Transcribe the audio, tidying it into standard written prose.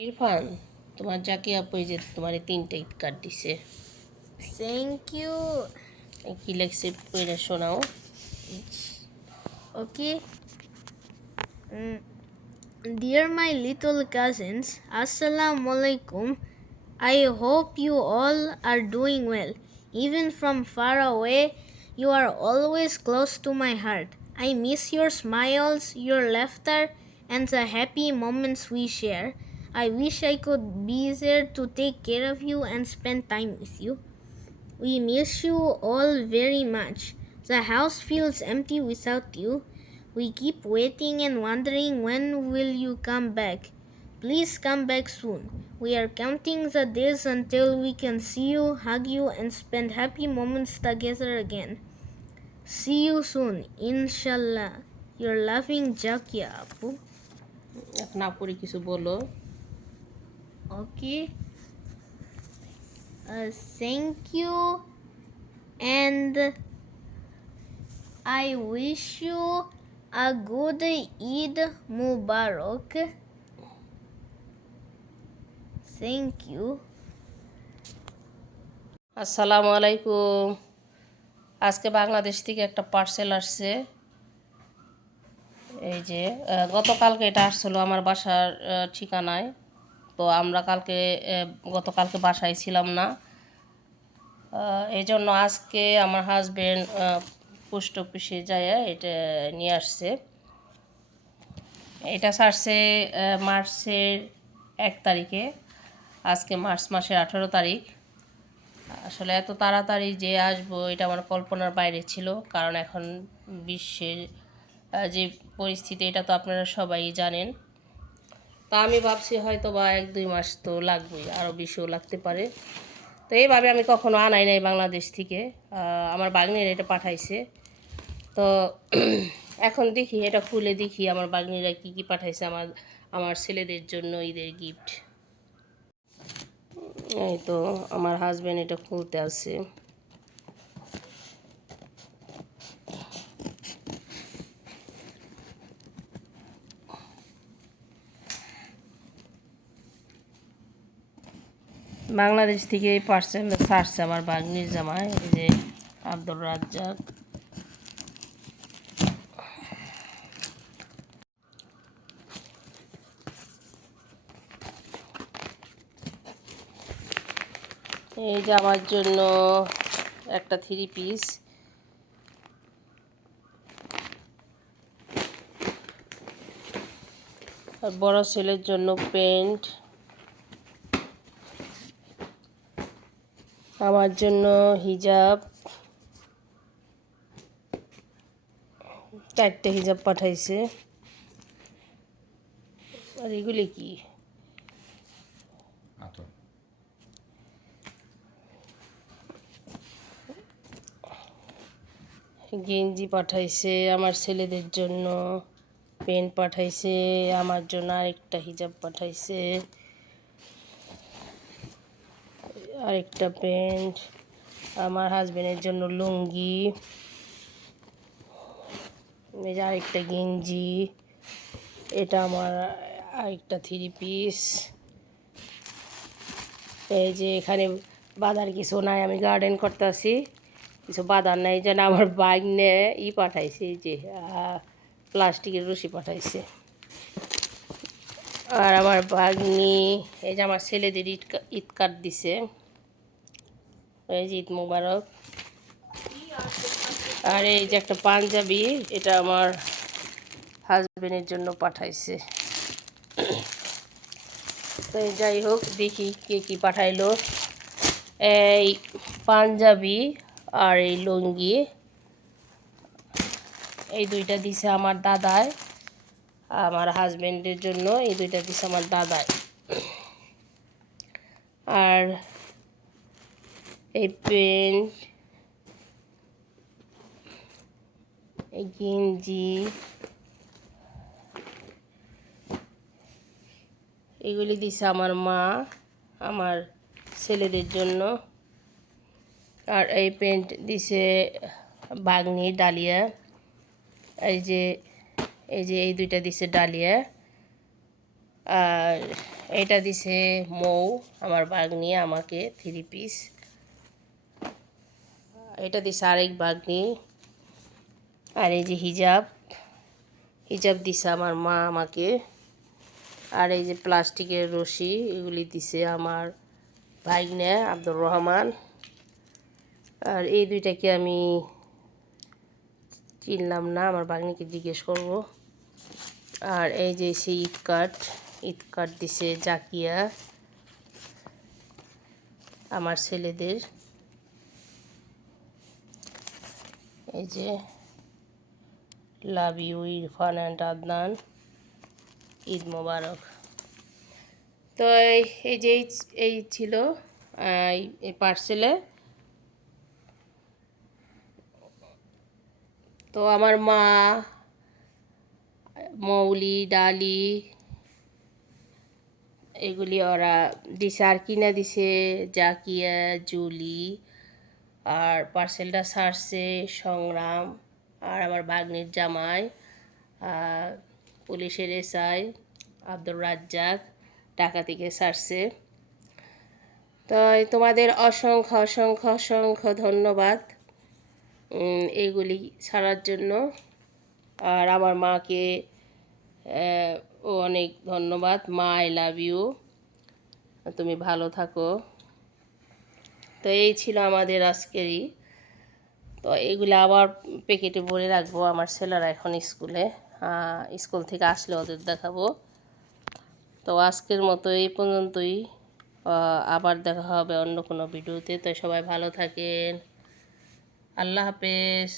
ইরফান, তোমার জাকি আপু এই যে তোমার 3টা ঈদ কার্ড দিছে। Thank you. কি লেখছে পড়ে শোনাও। Okay. Dear my little cousins, Assalamu alaikum. I hope you all are doing well. Even from far away, you are always close to my heart. I miss your smiles, your laughter, and the happy moments we share. I wish I could be there to take care of you and spend time with you. We miss you all very much. The house feels empty without you. We keep waiting and wondering when will you come back. Please come back soon. We are counting the days until we can see you, hug you, and spend happy moments together again. See you soon, inshallah. Your loving Jakia Apu. এখন আপুরে কিছু বলো। Okay. Thank you, and I wish you a good Eid Mubarak. Thank you. আসসালামু আলাইকুম। আজকে বাংলাদেশ থেকে একটা parcel আসছে। এই যে গতকালকে এটা আসছিল আমার বাসার ঠিকানায়। তো আমরা গতকালকে বাসায় ছিলাম না। এই জন্য আজকে আমার হাজবেন্ড পোস্ট অফিসে যায় এটা নিয়ে আসছে। এটা ছাড়ছে মার্চের 1 তারিখে। আজকে মার্চ মাসের 18 তারিখ। আসলে এত তাড়াতাড়ি যে আসবো এটা আমার কল্পনার বাইরে ছিল, কারণ এখন বিশ্বের যে পরিস্থিতি এটা তো আপনারা সবাই জানেন। তা আমি ভাবছি হয়তো বা 1-2 মাস তো লাগবেই, আরও বেশিও লাগতে পারে। তো এইভাবে আমি কখনো আনাই নাই বাংলাদেশ থেকে। আমার বাগনির এটা পাঠাইছে। তো এখন দেখি, এটা খুলে দেখি আমার বাগনিরা কি কি পাঠাইছে আমার ছেলেদের জন্য ঈদের গিফট। এই তো আমার হাজবেন্ড এটা খুলতে আছে। বাংলাদেশ থেকে এই পার্সেলটা ছাড়ছে আমার বাগনির জামাই, এই যে আব্দুর রাজ্জাক। এই যে আমার জন্য একটা 3 পিস, আর বড় ছেলের জন্য প্যান্ট, আমার জন্য হিজাব, 4টে হিজাব পাঠাইছে। আর এগুলি কি? গেঞ্জি পাঠাইছে আমার ছেলেদের জন্য, প্যান্ট পাঠাইছে আমার জন্য, আরেকটা হিজাব পাঠাইছে, আরেকটা প্যান্ট, আমার হাজবেন্ডের জন্য লুঙ্গি, এই যে আরেকটা গেঞ্জি, এটা আমার আরেকটা 3 পিস। এই যে এখানে বাঁধার কিছু নাই, আমি গার্ডেন করতেছি, কিছু বাঁধার নাই, যেন আমার বাগনে পাঠাইছে, এই যে প্লাস্টিকের রশি পাঠাইছে। আর আমার বাগনি এই যে আমার ছেলেদের ঈদ কার্ড দিছে, এই যে ঈদ মুবারক। আর এই যে একটা পাঞ্জাবি, এটা আমার হাজবেন্ডের জন্য পাঠাইছে। তো যাই হোক, দেখি কে কি পাঠাইলো। এই পাঞ্জাবি আর এই লুঙ্গি, এই 2টা দিছে আমার দাদায়, আমার হাজবেন্ডের জন্য এই 2টা দিছে আমার দাদায়। আর এই প্যান্ট, এই গেঞ্জি, এগুলি দিছে আমার মা আমার ছেলেদের জন্য। আর এই প্যান্ট দিছে বাগনি ডালিয়া, এই যে এই 2টা দিছে ডালিয়া। আর এটা দিছে মৌ আমার বাগনি আমাকে 3 পিস। এটা দিছে আরেক বাগনি। আর এই যে হিজাব দিছে আমার মা আমাকে। আর এই যে প্লাস্টিকের রশি এগুলি দিছে আমার ভাইগনা আব্দুর রহমান। আর এই দুইটাকে আমি চিনলাম না, আমার বাগনিকে জিজ্ঞেস করব। আর এই যে সেই ঈদ কার্ড দিছে জাকিয়া আমার ছেলেদের। এই যে love you Irfan and Adnan, Eid Mubarak. তো এই যে এই ছিল এই পার্সেলে। তো আমার মা মৌলি ডালি এগুলি ওরা দিছে। আর কিনা দিছে জাকিয়া জুলি। আর পার্সেলটা ছাড়ছে সংগ্রাম আর আমার বাগনির জামাই পুলিশের এসআই আব্দুর রাজ্জাক ঢাকা থেকে ছাড়ছে। তো তোমাদের অসংখ্য অসংখ্য অসংখ্য ধন্যবাদ এইগুলি ছাড়ার জন্য। আর আমার মাকে অনেক ধন্যবাদ। মা আই লাভ ইউ, তুমি ভালো থাকো। তো এই ছিল আমাদের আজকেরই। তো এগুলো আবার প্যাকেটে ভরে রাখবো, আমার ছেলেরা এখন স্কুল থেকে আসলে ওদের দেখাবো। তো আজকের মতো এই পর্যন্তই। আবার দেখা হবে অন্য কোনো ভিডিওতে। তো সবাই ভালো থাকেন। আল্লাহ হাফেজ।